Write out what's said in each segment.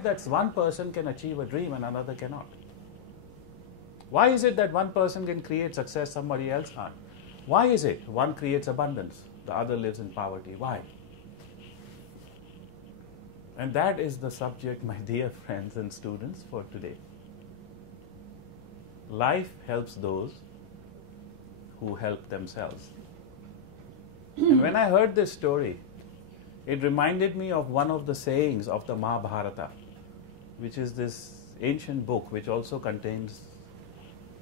it that one person can achieve a dream and another cannot? Why is it that one person can create success, somebody else can't? Why is it one creates abundance, the other lives in poverty? Why? And that is the subject, my dear friends and students, for today. Life helps those who help themselves. And when I heard this story, it reminded me of one of the sayings of the Mahabharata, which is this ancient book which also contains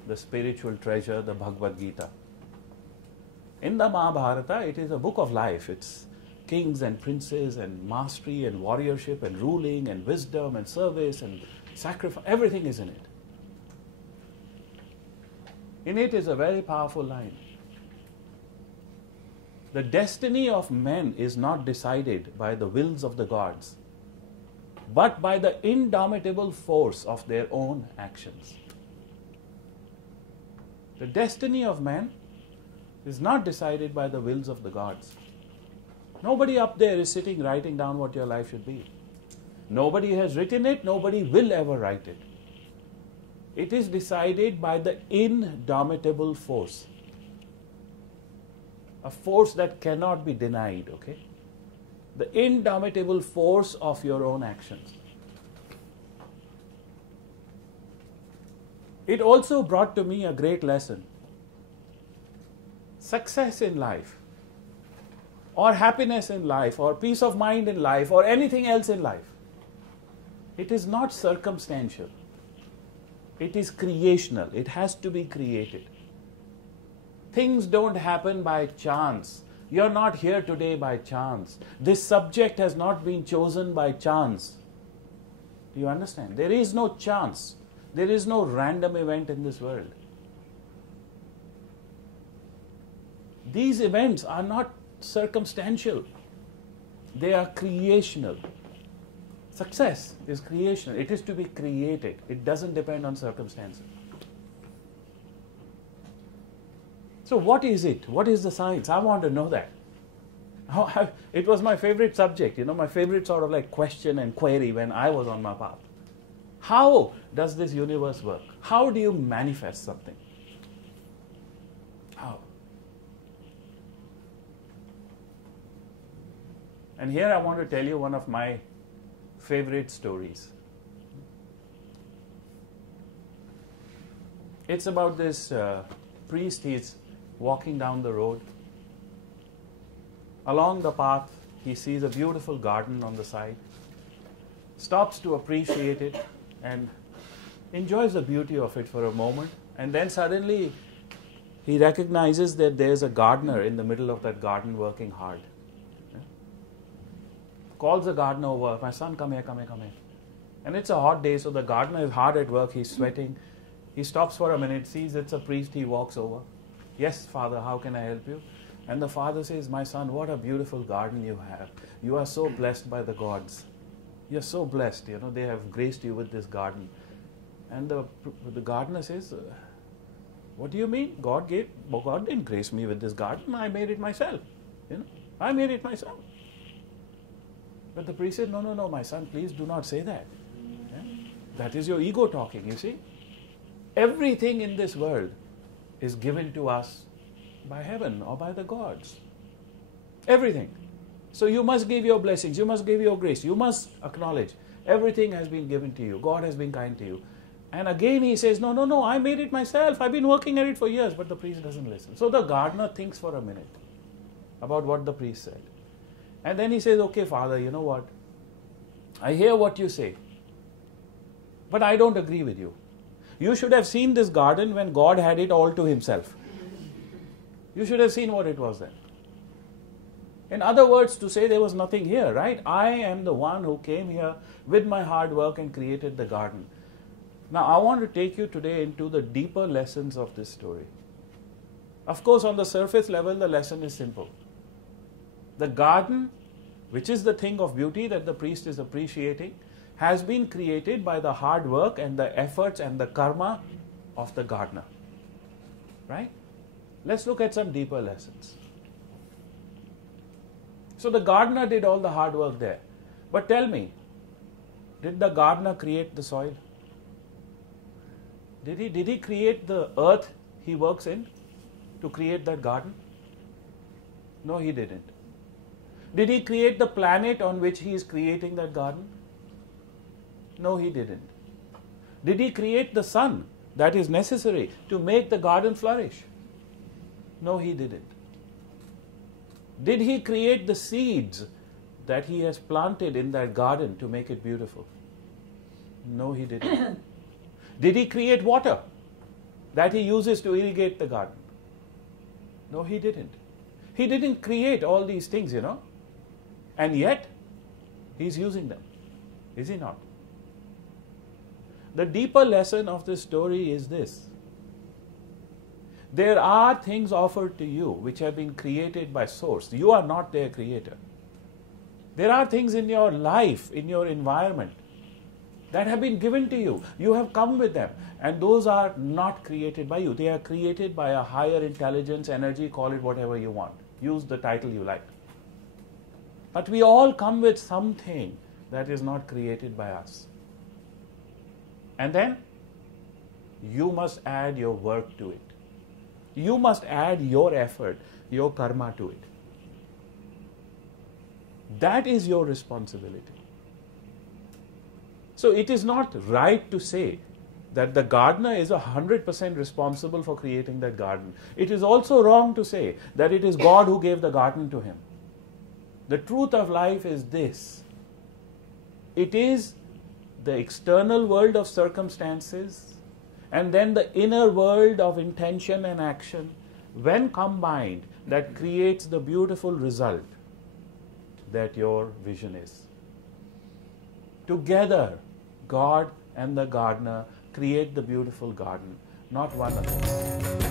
the spiritual treasure, the Bhagavad Gita. In the Mahabharata, it is a book of life. It's kings and princes and mastery and warriorship and ruling and wisdom and service and sacrifice. Everything is in it. In it is a very powerful line. The destiny of men is not decided by the wills of the gods, but by the indomitable force of their own actions. The destiny of man is not decided by the wills of the gods. Nobody up there is sitting writing down what your life should be. Nobody has written it, nobody will ever write it. It is decided by the indomitable force. A force that cannot be denied, okay? The indomitable force of your own actions. It also brought to me a great lesson. Success in life, or happiness in life, or peace of mind in life, or anything else in life, it is not circumstantial. It is creational. It has to be created. Things don't happen by chance. You're not here today by chance. This subject has not been chosen by chance. Do you understand? There is no chance. There is no random event in this world. These events are not circumstantial. They are creational. Success is creational. It is to be created. It doesn't depend on circumstances. So what is it? What is the science? I want to know that. It was my favorite subject, my favorite sort of like question and query when I was on my path. How does this universe work? How do you manifest something? How? And here I want to tell you one of my favorite stories. It's about this priest. He's walking down the road. Along the path, he sees a beautiful garden on the side, stops to appreciate it and enjoys the beauty of it for a moment, and then suddenly he recognizes that there's a gardener in the middle of that garden working hard. Calls the gardener over, "My son, come here, come here, come here." And it's a hot day, so the gardener is hard at work, he's sweating. He stops for a minute, sees it's a priest, he walks over. "Yes, Father, how can I help you?" And the father says, "My son, what a beautiful garden you have. You are so blessed by the gods. You're so blessed, they have graced you with this garden." And the gardener says, "What do you mean? God didn't grace me with this garden. I made it myself. I made it myself." But the priest said, no, my son, please do not say that. That is your ego talking, you see. Everything in this world is given to us by heaven or by the gods. Everything. So you must give your blessings, you must give your grace, you must acknowledge everything has been given to you. God has been kind to you. And again he says, no, I made it myself. I've been working at it for years. But the priest doesn't listen. So the gardener thinks for a minute about what the priest said. And then he says, "Okay, Father, you know what? I hear what you say, but I don't agree with you. You should have seen this garden when God had it all to himself. You should have seen what it was then. In other words, to say there was nothing here, right? I am the one who came here with my hard work and created the garden." Now, I want to take you today into the deeper lessons of this story. Of course, on the surface level, the lesson is simple. The garden, which is the thing of beauty that the priest is appreciating, has been created by the hard work and the efforts and the karma of the gardener. Right? Let's look at some deeper lessons. So the gardener did all the hard work there. But tell me, Did the gardener create the soil? Did he create the earth he works in to create that garden? No, he didn't. Did he create the planet on which he is creating that garden? No, he didn't. Did he create the sun that is necessary to make the garden flourish? No, he didn't. Did he create the seeds that he has planted in that garden to make it beautiful? No, he didn't. Did he create water that he uses to irrigate the garden? No, he didn't. He didn't create all these things, and yet he's using them. Is he not? The deeper lesson of this story is this. There are things offered to you which have been created by Source. You are not their creator. There are things in your life, in your environment, that have been given to you. You have come with them. And those are not created by you. They are created by a higher intelligence, energy, call it whatever you want. Use the title you like. But we all come with something that is not created by us. And then you must add your work to it. You must add your effort, your karma to it. That is your responsibility. So it is not right to say that the gardener is 100% responsible for creating that garden. It is also wrong to say that it is God who gave the garden to him. The truth of life is this. It is the external world of circumstances and then the inner world of intention and action, when combined, that creates the beautiful result that your vision is. Together, God and the gardener create the beautiful garden, not one of them.